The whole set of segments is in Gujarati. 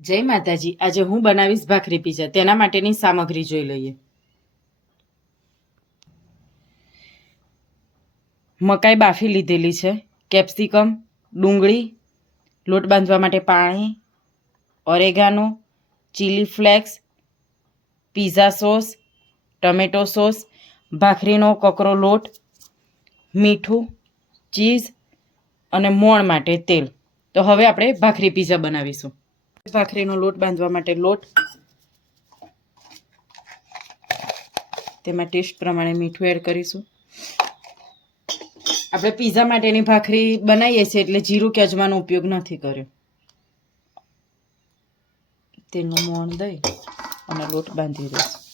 જય માતાજી. આજે હું બનાવીશ ભાખરી પીઝા. તેના માટેની સામગ્રી જોઈ લઈએ. મકાઈ બાફી લીધેલી છે. કેપ્સિકમ, ડુંગળી, લોટ બાંધવા માટે પાણી, oregano, chilli flakes, pizza sauce, tomato sauce, ભાખરીનો કકરો લોટ, મીઠું, ચીઝ અને મોણ માટે તેલ. તો હવે આપણે ભાખરી પીઝા બનાવીશું. ભાખરીનો લોટ બાંધવા માટે લોટ. તેમાં ટેસ્ટ પ્રમાણે મીઠું એડ કરીશું. આપણે પીઝા માટેની ભાખરી બનાવીએ છીએ એટલે જીરું કે અજમાનો ઉપયોગ નથી કર્યો. તેનું મોણ દઈ અને લોટ બાંધી દઈશું.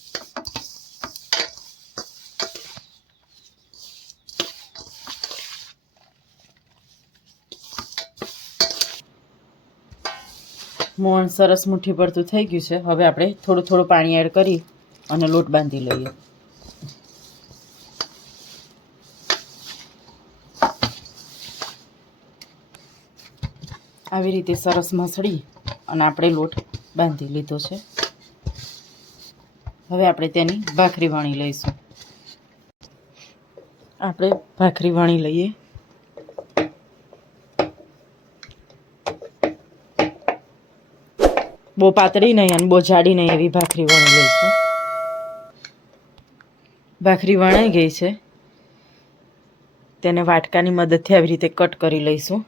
મોણ સરસ મુઠ્ઠી પડતું થઈ ગયું છે. હવે આપણે થોડું થોડું પાણી એડ કરી અને લોટ બાંધી લઈએ. આવી રીતે સરસ મસળી અને આપણે લોટ બાંધી લીધો છે. હવે આપણે તેની ભાખરી વણી લઈશું. આપણે ભાખરી વણી લઈએ. બહુ પાતળી નહીં અને બહુ જાડી નહીં એવી ભાખરી વણી લઈશું. ભાખરી વણાઈ ગઈ છે. તેને વાટકાની મદદથી આવી રીતે કટ કરી લઈશું.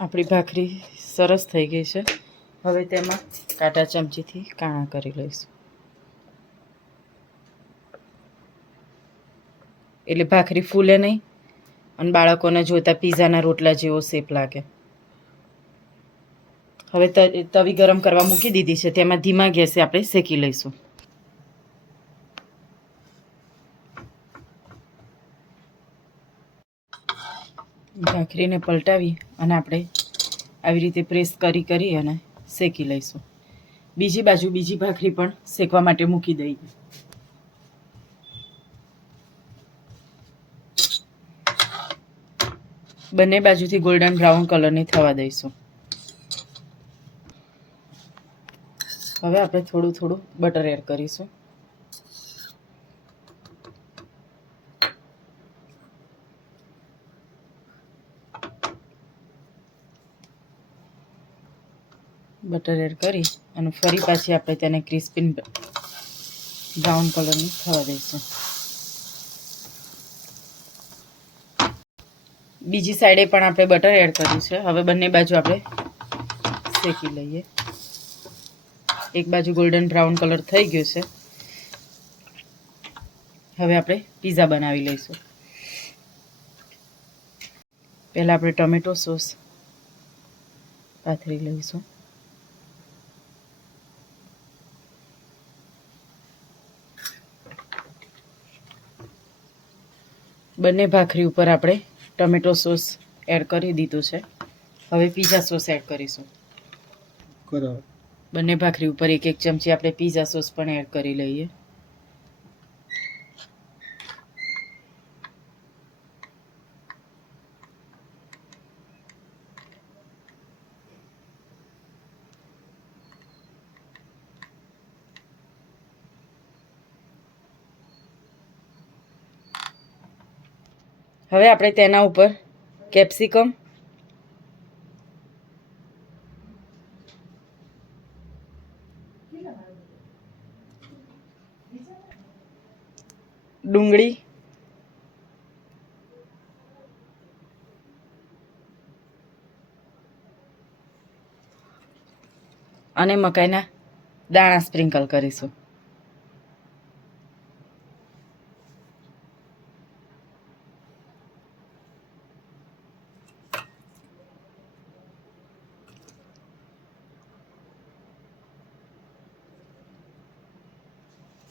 આપણી ભાખરી સરસ થઈ ગઈ છે. હવે તેમાં કાંટા ચમચીથી કાણા કરી લઈશું. એટલે ભાખરી ફૂલે નહીં. અને બાળકોને જોતા પીઝાના રોટલા જેવો શેપ લાગે. હવે તવી ગરમ કરવા મૂકી દીધી છે, તેમાં ધીમા ગેસે આપણે શેકી લઈશું. ભાખરીને પલટાવી અને આપણે આવી રીતે પ્રેસ કરી કરી અને શેકી લઈશું. બીજી બાજુ બીજી ભાખરી પણ શેકવા માટે મૂકી દઈએ. બંને બાજુથી ગોલ્ડન બ્રાઉન કલરની થવા દઈશું. હવે આપણે થોડું થોડું બટર એડ કરીશું. બટર એડ કરી અને ફરી પાછી આપણે તેને ક્રિસ્પી બ્રાઉન કલરની થવા દઈશું. બીજી સાઈડે પણ આપણે બટર એડ કર્યું છે. હવે બંને બાજુ આપણે શેકી લઈએ. એક બાજુ ગોલ્ડન બ્રાઉન કલર થઈ ગયો છે. હવે આપણે પીઝા બનાવી લઈશું. પહેલાં આપણે ટમેટો સોસ પાથરી લઈશું. બંને ભાખરી ઉપર આપણે ટમેટો સોસ એડ કરી દીધું છે. હવે પીઝા સોસ એડ કરીશું. બરાબર. બંને ભાખરી ઉપર એક એક ચમચી આપણે પીઝા સોસ પણ એડ કરી લઈએ. હવે આપણે તેના ઉપર કેપ્સિકમ ડુંગળી અને મકાઈના દાણા સ્પ્રિંકલ કરીશું.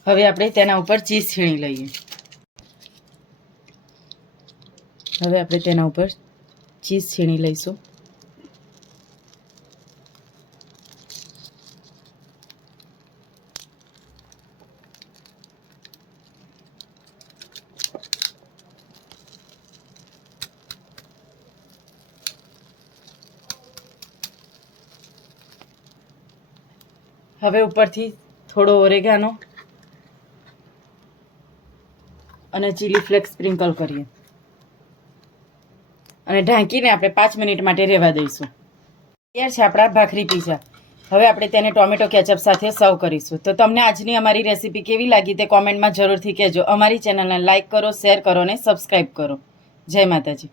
હવે આપણે તેના ઉપર ચીઝ છીણી લઈએ. હવે આપણે તેના ઉપર ચીઝ છીણી લઈશું. હવે ઉપરથી થોડો ઓરેગાનો અને ચીલી ફ્લેક્સ સ્પ્રિંકલ કરીએ. અને ઢાંકીને આપણે પાંચ મિનિટ માટે રહેવા દઈશું. તૈયાર છે આપણા ભાખરી પીઝા. હવે આપણે તેને ટોમેટો કેચઅપ સાથે સર્વ કરીશું. તો તમને આજની અમારી રેસીપી કેવી લાગી તે કોમેન્ટમાં જરૂરથી કહેજો. અમારી ચેનલને લાઇક કરો, શેર કરો અને સબસ્ક્રાઈબ કરો. જય માતાજી.